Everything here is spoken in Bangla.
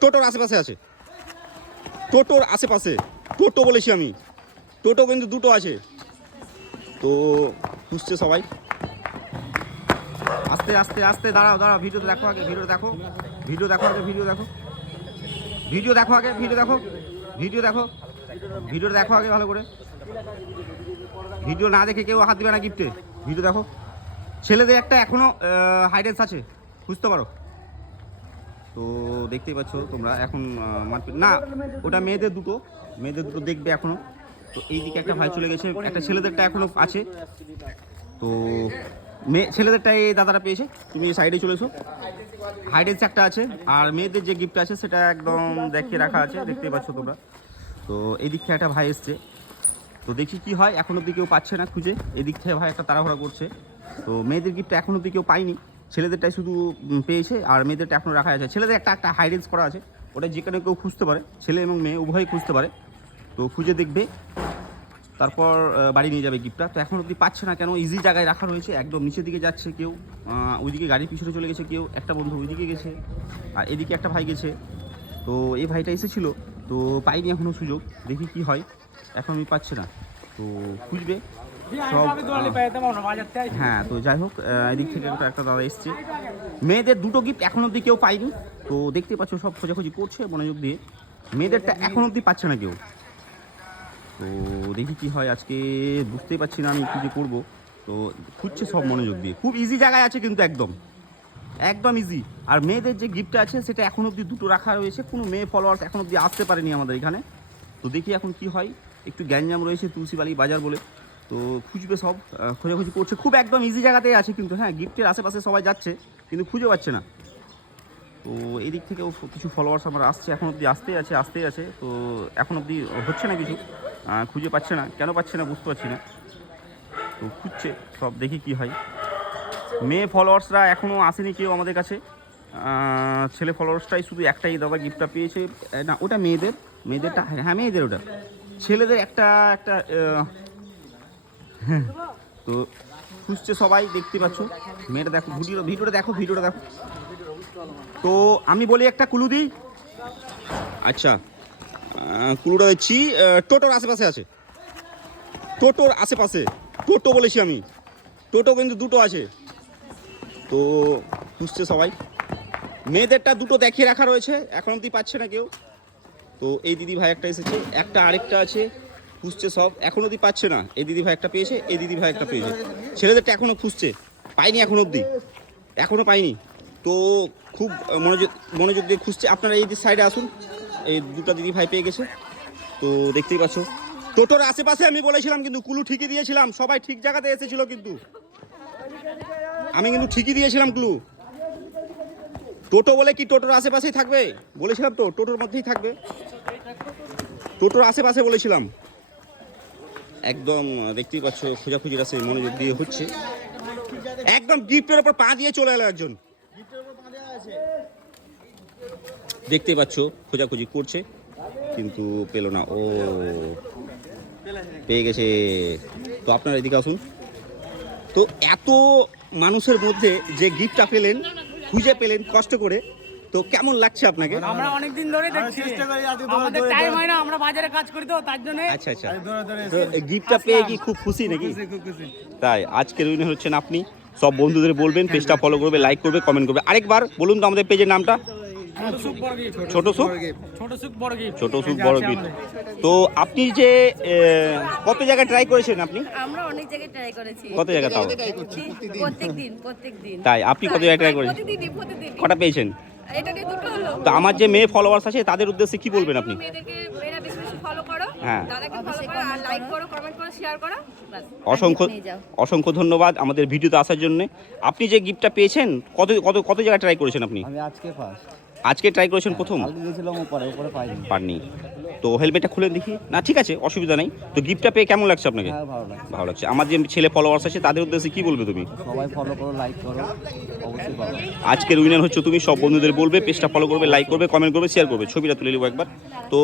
টোটোর আশেপাশে আছে, টোটোর আশেপাশে টোটো বলেছি আমি, টোটো কিন্তু দুটো আছে। তো খুঁজছে সবাই। আস্তে আস্তে আস্তে, দাঁড়াও দাঁড়াও, ভিডিওতে দেখো আগে, ভিডিওটা দেখো, ভিডিও দেখো আগে, ভিডিও দেখো, ভিডিও দেখো আগে, ভিডিও দেখো, ভিডিও দেখো, ভিডিওটা দেখো আগে ভালো করে। ভিডিও না দেখে কেউ হাত দিবে না গিফটে, ভিডিও দেখো। ছেলেদের একটা এখনো হাইডেন্স আছে, বুঝতে পারো। তো দেখতেই পাচ্ছ তোমরা এখন মারপিট না, ওটা মেয়েদের দুটো, মেয়েদের দুটো দেখবে এখনো। তো এইদিকে একটা ভাই চলে গেছে, একটা ছেলেদেরটা এখনো আছে। তো ছেলেদেরটা এই দাদারা পেয়েছে, তুমি সাইডে চলে এসো। হাইডেন্স একটা আছে, আর মেয়েদের যে গিফট আছে সেটা একদম দেখিয়ে রাখা আছে, দেখতেই পাচ্ছ তোমরা। তো এই দিক থেকে একটা ভাই এসছে, তো দেখি কি হয়। এখন অব্দি কেউ পাচ্ছে না খুঁজে, এদিক থেকে ভাই একটা তাড়াহুড়া করছে। তো মেয়েদের গিফটটা এখন অব্দি কেউ পায়নি, ছেলেদেরটাই শুধু পেয়েছে, আর মেয়েদেরটা এখনও রাখা আছে। ছেলেদের একটা একটা হাইডেন্স করা আছে, ওটা যেখানে কেউ খুঁজতে পারে, ছেলে এবং মেয়ে উভয়ই খুঁজতে পারে। তো খুঁজে দেখবে, তারপর বাড়ি নিয়ে যাবে গিফটটা। তো এখন অব্দি পাচ্ছে না কেন, ইজি জায়গায় রাখা রয়েছে, একদম নিচের দিকে যাচ্ছে কেউ, ওইদিকে গাড়ির পিছনে চলে গেছে কেউ, একটা বন্ধু ওইদিকে গেছে, আর এদিকে একটা ভাই গেছে। তো এই ভাইটা এসেছিলো, তো পাইনি এখনও সুযোগ, দেখি কি হয়। এখন আমি পাচ্ছি না, তো খুঁজবে সব। হ্যাঁ, তো যাই হোক, এদিক থেকে একটা দাদা এসছে। মেয়েদের দুটো গিফট এখন অব্দি কেউ পায়নি, তো দেখতে পাচ্ছ সব খোঁজাখুঁজি করছে মনোযোগ দিয়ে। মেয়েদেরটা এখন অব্দি পাচ্ছে না কেউ, তো দেখি কি হয় আজকে, বুঝতেই পারছি না আমি কী যে করবো। তো খুঁজছে সব মনোযোগ দিয়ে, খুব ইজি জায়গায় আছে কিন্তু, একদম একদম ইজি। আর মেয়েদের যে গিফটটা আছে সেটা এখন অব্দি দুটো রাখা রয়েছে, কোনো মেয়ে ফলোয়ার্স এখন অব্দি আসতে পারেনি আমাদের এখানে। তো দেখি এখন কি হয়, একটু গ্যাঞ্জাম রয়েছে তুলসীবাড়ি বাজার বলে। তো খুঁজবে সব, খোঁজাখুঁজি করছে, খুব একদম ইজি জায়গাতেই আছে কিন্তু। হ্যাঁ, গিফটের আশেপাশে সবাই যাচ্ছে কিন্তু খুঁজে পাচ্ছে না। তো এই দিক থেকেও কিছু ফলোয়ার্স আমার আসছে, এখন অব্দি আসতেই আছে। তো এখন অব্দি হচ্ছে না কিছু, খুঁজে পাচ্ছে না, কেন পাচ্ছে না বুঝতে পারছি না। তো খুঁজছে সব, দেখি কি হয়। মেয়ে ফলোয়ার্সরা এখনও আসেনি কেউ আমাদের কাছে, ছেলে ফলোয়ার্সটাই শুধু একটাই দাদা গিফটটা পেয়েছে। না, ওটা মেয়েদেরটা, হ্যাঁ মেয়েদের, ওটা ছেলেদের একটা একটা তো খুঁজছে সবাই, দেখতে পাচ্ছ। মেয়েটা দেখো, ভিডিওটা দেখো, ভিডিওটা দেখো। তো আমি বলি একটা ক্লু দিই। আচ্ছা, ক্লুটা দিচ্ছি, টোটোর আশেপাশে আছে, টোটোর আশেপাশে, টোটো বলেছি আমি, টোটো কিন্তু দুটো আছে। তো খুঁজছে সবাই, মেয়েদেরটা দুটো দেখিয়ে রাখা রয়েছে, এখন অব্দি পাচ্ছে না কেউ। তো এই দিদি ভাই একটা এসেছে, একটা আরেকটা আছে, খুঁজছে সব, এখন অব্দি পাচ্ছে না। এই দিদি ভাই একটা পেয়েছে, এই দিদি ভাই একটা পেয়েছে। ছেলেদেরটা এখনও খুঁজছে, পাইনি এখন অব্দি, এখনও পাইনি। তো খুব মনোযোগ দিয়ে খুঁজছে। আপনারা এই সাইডে আসুন, এই দুটো দিদি ভাই পেয়ে গেছে। তো দেখতেই পাচ্ছ টোটোর আশেপাশে, আমি বলেছিলাম কিন্তু, কুলু ঠিকই দিয়েছিলাম, সবাই ঠিক জায়গাতে এসেছিল কিন্তু, আমি কিন্তু ঠিকই দিয়েছিলাম ক্লু। টোটো বলে কি টোটোর আশেপাশেই থাকবে বলেছিলাম, তো টোটোর মধ্যেই থাকবে, টোটোর আশেপাশে বলেছিলাম একদম। দেখতেই পাচ্ছ খোঁজাখুঁজির আছে, মনোযোগ দিয়ে হচ্ছে, একদম গিফটের ওপর পা দিয়ে চলে এলো একজন, দেখতেই পাচ্ছ খোঁজাখুঁজি করছে কিন্তু পেল না। ও পেয়ে গেছে। তো আপনারা এদিকে আসুন। তো এত মানুষের মধ্যে যে গিফটটা পেলেন, খুঁজে পেলেন কষ্ট করে, তো কেমন লাগছে আপনাকে? আমরা অনেক দিন ধরে দেখছি, আমাদের টাইম হয় না, আমরা বাজারে কাজ করি তো তার জন্য। আচ্ছা, তো গিফটটা পেয়ে কি খুব খুশি নাকি? তাই আজকের উইনার হচ্ছেন আপনি। সব বন্ধুদের বলবেন, পেজটা ফলো করবে, লাইক করবে, কমেন্ট করবে। আরেকবার বলুন তো আমাদের পেজের নামটা। ছোট সুখ বড় গিফট। তো আপনি যে কত জায়গায় ট্রাই করেছেন আপনি? আমরা অনেক জায়গায় ট্রাই করেছি। কত জায়গা তাও? প্রত্যেকদিন। তাই আপনি কত জায়গায় ট্রাই করেছেন? প্রতিদিন। কটা পেয়েছেন? এটা নিয়ে দুটো হলো। তো আমার যে মেয়ে ফলোয়ার্স আছে তাদের উদ্দেশ্যে কি বলবেন আপনি? মেয়েরা বেশি বেশি ফলো করো, হ্যাঁ, দাদাকে ফলো করো, আর লাইক করো, কমেন্ট করো, শেয়ার করো, বাস। অসংখ্য ধন্যবাদ আমাদের ভিডিওতে আসার জন্য। আপনি যে গিফটটা পেয়েছেন, কত জায়গায় ট্রাই করেছেন আপনি? আমি আজকে ট্রাই করেছেন প্রথম? উপরে পাননি। তো হেলমেটটা খুলে দেখি। না ঠিক আছে, অসুবিধা নেই। তো গিফটটা পেয়ে কেমন লাগছে আপনাকে? ভালো লাগছে। আমার যে ছেলে ফলোয়ার্স আছে তাদের উদ্দেশ্যে কি বলবে তুমি? সবাই ফলো করো, লাইক করো, অবশ্যই পাবে। আজকের উইনার হচ্ছে তুমি। সব বন্ধুদের বলবে, পেজটা ফলো করবে, লাইক করবে, কমেন্ট করবে, শেয়ার করবে। ছবিটা তুলে নেবো একবার। তো